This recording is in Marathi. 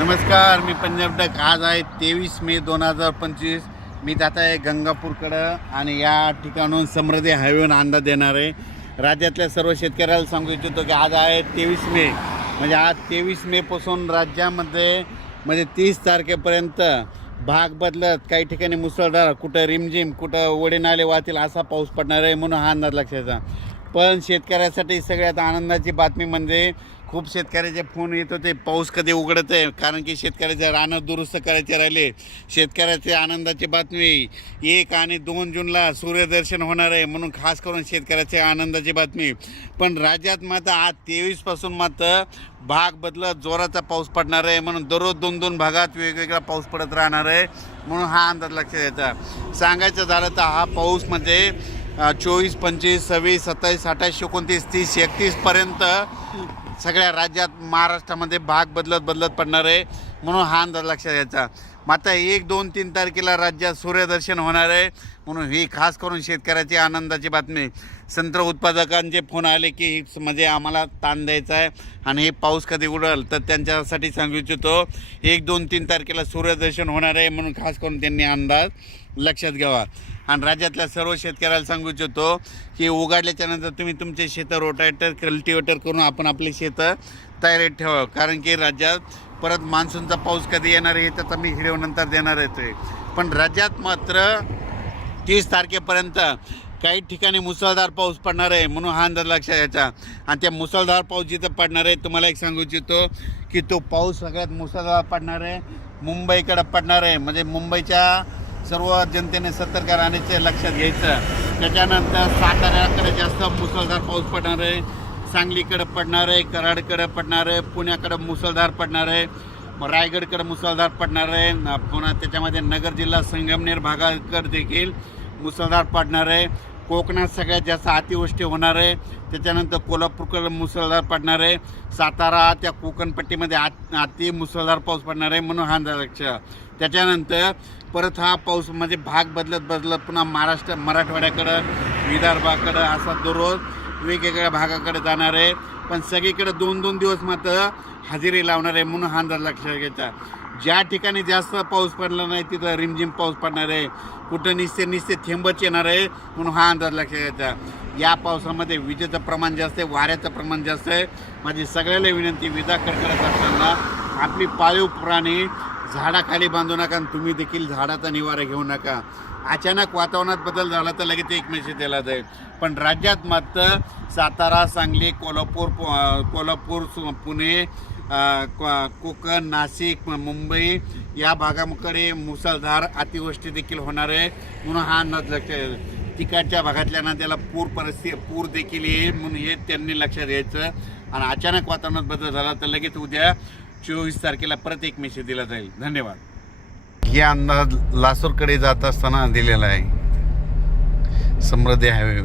नमस्कार, मी पंजाब डक. आज आहे 23 मे 2025. मी जात आहे गंगापूरकडं आणि या ठिकाणून समृद्धी हायवेवर अंदाज देणार आहे. राज्यातल्या सर्व शेतकऱ्याला सांगू इच्छितो की आज आहे 23 मे. म्हणजे आज 23 मेपासून राज्यामध्ये म्हणजे 30 तारखेपर्यंत भाग बदलत काही ठिकाणी मुसळधार, कुठं रिमझिम, कुठं ओढे नाले वाहतील असा पाऊस पडणार आहे, म्हणून हा अंदाज लक्षाचा. पण शेतकऱ्यासाठी सगळ्यात आनंदाची बातमी म्हणजे खूप शेतकऱ्याचे फोन येत होते पाऊस कधी उघडत आहे, कारण की शेतकऱ्याचे रानं दुरुस्त करायचे राहिले. शेतकऱ्याचे आनंदाची बातमी 1 आणि 2 जूनला सूर्यदर्शन होणार आहे, म्हणून खास करून शेतकऱ्याची आनंदाची बातमी. पण राज्यात मात्र आज 23पासून मात्र भाग बदलत जोराचा पाऊस पडणार आहे, म्हणून दररोज 2-2 भागात वेगवेगळा पाऊस पडत राहणार आहे, म्हणून हा अंदाज लक्षात घ्यायचा. सांगायचं झालं तर हा पाऊस म्हणजे 24, 25, 26, 27, 28, 29, 30, 31पर्यंत सगळ्या राज्यात महाराष्ट्रामध्ये भाग बदलत पडणार आहे, म्हणून हा अंदाज लक्षात घ्यायचा. मात्र 1, 2, 3 तारखेला राज्यात सूर्यदर्शन होणार आहे, म्हणून ही खास करून शेतकऱ्याची आनंदाची बातमी. संत्र उत्पादकांचे फोन आले की म्हणजे आम्हाला ताण द्यायचा आहे आणि हे पाऊस कधी उडेल, तर त्यांच्यासाठी सांगू इच्छितो 1, 2, 3 तारखेला सूर्यदर्शन होणार आहे, म्हणून खास करून त्यांनी अंदाज लक्षात घ्यावा. आणि राज्यातल्या सर्व शेतकऱ्याला सांगू इच्छितो की उघडल्याच्या नंतर तुम्ही तुमचे शेतं रोटावेटर, कल्टिवेटर करून आपण आपली शेतं तयारीत ठेवा, कारण की राज्यात परत मान्सूनचा पाऊस कधी येणार आहे त्याचा मी व्हिडिओ नंतर देणार आहे. पण राज्यात मात्र 30 तारखेपर्यंत काही ठिकाणी मुसळधार पाऊस पडणार आहे, म्हणून हा अंदाज लक्षात घ्यायचा. आणि त्या मुसळधार पाऊस जिथं पडणार आहे तुम्हाला एक सांगू इच्छितो की तो पाऊस सगळ्यात मुसळधार पडणार आहे मुंबईकडं पडणार आहे. म्हणजे मुंबईच्या सर्व जनतेने सतर्क राहण्याचे लक्षात घ्यायचं. त्याच्यानंतर साताऱ्याकडे जास्त मुसळधार पाऊस पडणार आहे, सांगलीकडं पडणार आहे, कराडकडं पडणार आहे, पुण्याकडं मुसळधार पडणार आहे, रायगडकडं मुसळधार पडणार आहे, पुन्हा त्याच्यामध्ये नगर जिल्हा संगमनेर भागाकडे देखील मुसळधार पडणार आहे. कोकणात सगळ्यात जास्त अतिवृष्टी होणार आहे. त्याच्यानंतर कोल्हापूरकडे मुसळधार पडणार आहे. सातारा त्या कोकणपट्टीमध्ये अति मुसळधार पाऊस पडणार आहे, म्हणून हा लक्ष. त्याच्यानंतर परत हा पाऊस म्हणजे भाग बदलत पुन्हा मराठवाड्याकडं, विदर्भाकडं असा दररोज वेगवेगळ्या भागाकडे जाणार आहे. पण सगळीकडे 2-2 दिवस मात्र हजेरी लावणार आहे, म्हणून हा अंदाज लक्षात घ्यायचा. ज्या ठिकाणी जास्त पाऊस पडला नाही तिथं रिमझिम पाऊस पडणार आहे, कुठं निस्ते थेंबच येणार आहे, म्हणून हा अंदाज लक्षात घ्यायचा. या पावसामध्ये विजेचं प्रमाण जास्त आहे, वाऱ्याचं प्रमाण जास्त आहे. माझी सगळ्याला विनंती, विजा कडकडत असताना आपली पाळीव प्राणी झाडाखाली बांधू नका आणि तुम्ही देखील झाडाचा निवारा घेऊ नका. अचानक वातावरणात बदल झाला तर लगेच एक मेसेज दिला जाईल. पण राज्यात मात्र सातारा, सांगली, कोल्हापूर, पुणे, कोकण, नाशिक, मुंबई या भागाकडे मुसळधार अतिवृष्टी देखील होणार आहे, म्हणून हा अंदाज लक्षात. तिकडच्या भागातल्या नद्याला पूर देखील येईल, म्हणून हे त्यांनी लक्षात घ्यायचं. आणि अचानक वातावरणात बदल झाला तर लगेच उद्या 24 तारखेला परत एक मेसेज दिला जाईल. धन्यवाद. हे अंदाज लासूरकडे जात असताना दिलेला आहे समृद्धी हायवे.